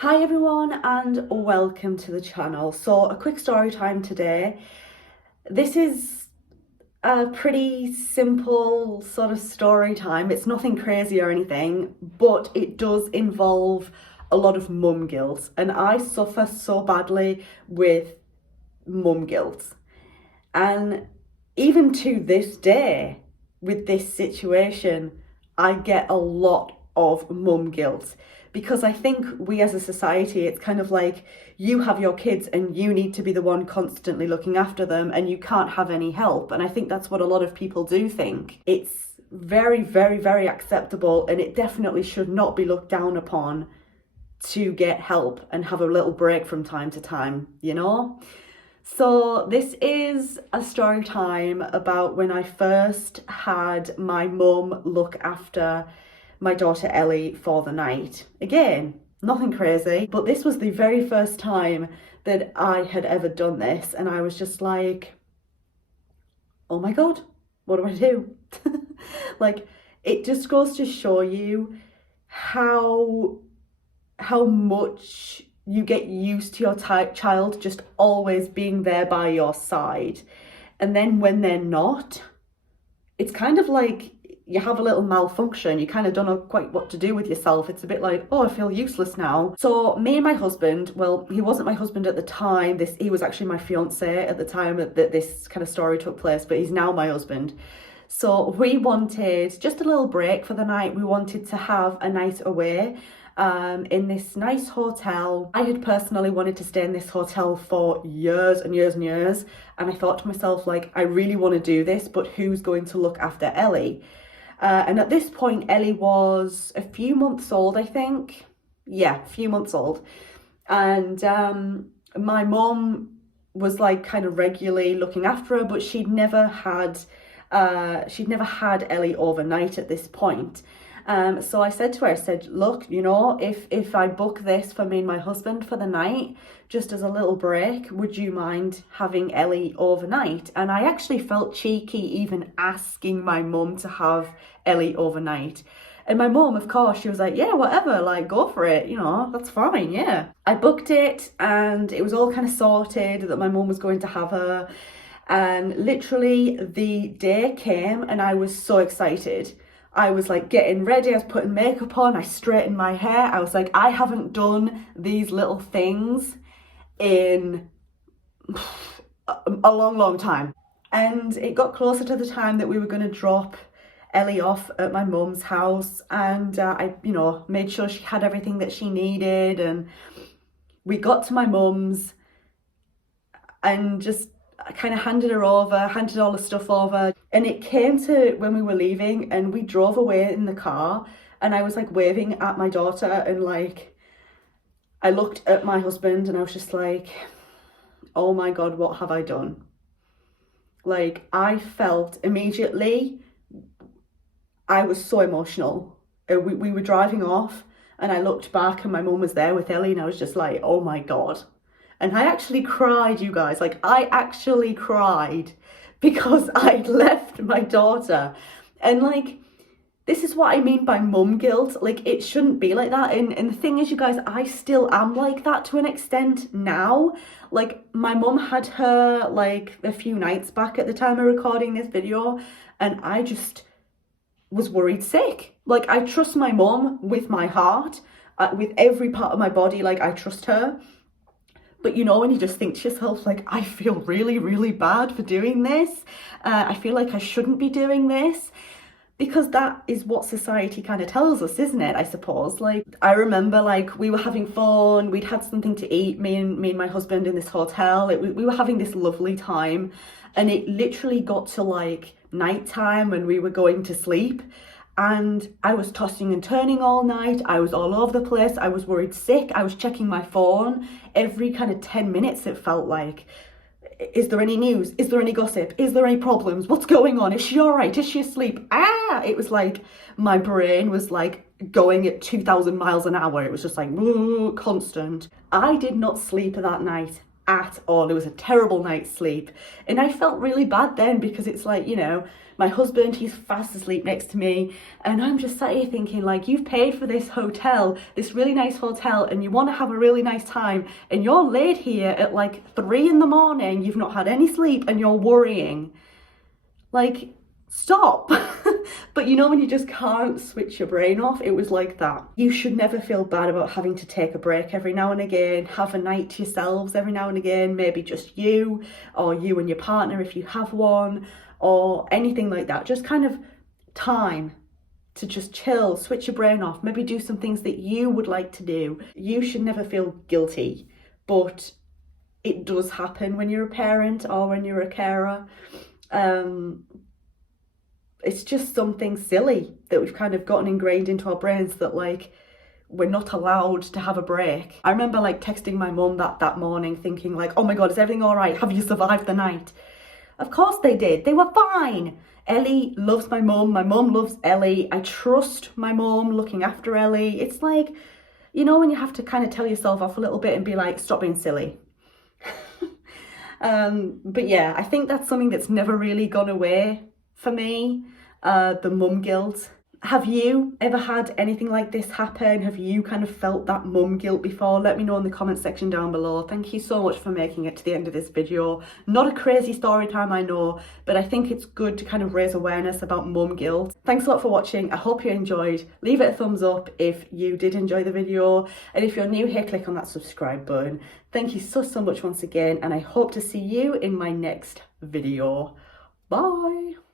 Hi everyone and welcome to the channel. So a quick story time today. This is a pretty simple sort of story time. It's nothing crazy or anything, but it does involve a lot of mum guilt, and I suffer so badly with mum guilt. And even to this day, with this situation, I get a lot of mum guilt because I think we as a society, it's kind of like you have your kids and you need to be the one constantly looking after them and you can't have any help. And I think that's what a lot of people do think. It's very, very, very acceptable, and it definitely should not be looked down upon to get help and have a little break from time to time, you know? So this is a story time about when I first had my mum look after my daughter Ellie for the night. Again, nothing crazy, but this was the very first time that I had ever done this, and I was just like, oh my God, what do I do? Like, it just goes to show you how much you get used to your child just always being there by your side. And then when they're not, it's kind of like you have a little malfunction. You kind of don't know quite what to do with yourself. It's a bit like, oh, I feel useless now. So me and my husband, well, he wasn't my husband at the time. He was actually my fiance at the time that this kind of story took place, but he's now my husband. So we wanted just a little break for the night. We wanted to have a night away in this nice hotel. I had personally wanted to stay in this hotel for years and years and years. And I thought to myself, like, I really want to do this, but who's going to look after Ellie? And at this point, Ellie was a few months old, I think. Yeah, a few months old. And my mum was like kind of regularly looking after her, but she'd never had Ellie overnight at this point. So I said to her, I said, look, you know, if I book this for me and my husband for the night, just as a little break, would you mind having Ellie overnight? And I actually felt cheeky even asking my mum to have Ellie overnight. And my mum, of course, she was like, yeah, whatever, like, go for it, you know, that's fine, yeah. I booked it and it was all kind of sorted that my mum was going to have her. And literally the day came and I was so excited. I was like getting ready, I was putting makeup on, I straightened my hair. I was like, I haven't done these little things in a long, long time. And it got closer to the time that we were going to drop Ellie off at my mum's house, and I, you know, made sure she had everything that she needed. And we got to my mum's and just kind of handed all the stuff over. And it came to when we were leaving and we drove away in the car, and I was like waving at my daughter, and like I looked at my husband and I was just like, oh my God, what have I done? Like, I felt immediately, I was so emotional. We were driving off and I looked back and my mum was there with Ellie, and I was just like, oh my God. And I actually cried, you guys. Like, I actually cried because I'd left my daughter. And like, this is what I mean by mum guilt. Like, it shouldn't be like that. And the thing is, you guys, I still am like that to an extent now. Like, my mum had her like a few nights back at the time of recording this video, and I just was worried sick. Like, I trust my mum with my heart, with every part of my body. Like, I trust her. But you know, when you just think to yourself, like, I feel really, really bad for doing this. I feel like I shouldn't be doing this, because that is what society kind of tells us, isn't it? I suppose. Like, I remember, like, we were having fun. We'd had something to eat, me and my husband, in this hotel. We were having this lovely time, and it literally got to like nighttime when we were going to sleep. And I was tossing and turning all night. I was all over the place. I was worried sick. I was checking my phone every kind of 10 minutes, it felt like. Is there any news? Is there any gossip? Is there any problems? What's going on? Is she all right? Is she asleep? It was like my brain was like going at 2,000 miles an hour. It was just like constant. I did not sleep that night at all. It was a terrible night's sleep. And I felt really bad then, because it's like, you know, my husband, he's fast asleep next to me, and I'm just sat here thinking, like, you've paid for this hotel, this really nice hotel, and you want to have a really nice time, and you're laid here at like 3 in the morning, you've not had any sleep, and you're worrying. Like, stop. But you know, when you just can't switch your brain off, it was like that. You should never feel bad about having to take a break every now and again. Have a night to yourselves every now and again, maybe just you, or you and your partner if you have one, or anything like that. Just kind of time to just chill, switch your brain off, maybe do some things that you would like to do. You should never feel guilty, but it does happen when you're a parent or when you're a carer. It's just something silly that we've kind of gotten ingrained into our brains, that like we're not allowed to have a break. I remember like texting my mum that morning thinking like, oh my God, is everything all right? Have you survived the night? Of course they did. They were fine. Ellie loves my mum loves Ellie. I trust my mum looking after Ellie. It's like, you know, when you have to kind of tell yourself off a little bit and be like, stop being silly. But yeah, I think that's something that's never really gone away for me, the mum guilt. Have you ever had anything like this happen? Have you kind of felt that mum guilt before? Let me know in the comment section down below. Thank you so much for making it to the end of this video. Not a crazy story time, I know, but I think it's good to kind of raise awareness about mum guilt. Thanks a lot for watching. I hope you enjoyed. Leave it a thumbs up if you did enjoy the video. And if you're new here, click on that subscribe button. Thank you so much once again, and I hope to see you in my next video. Bye.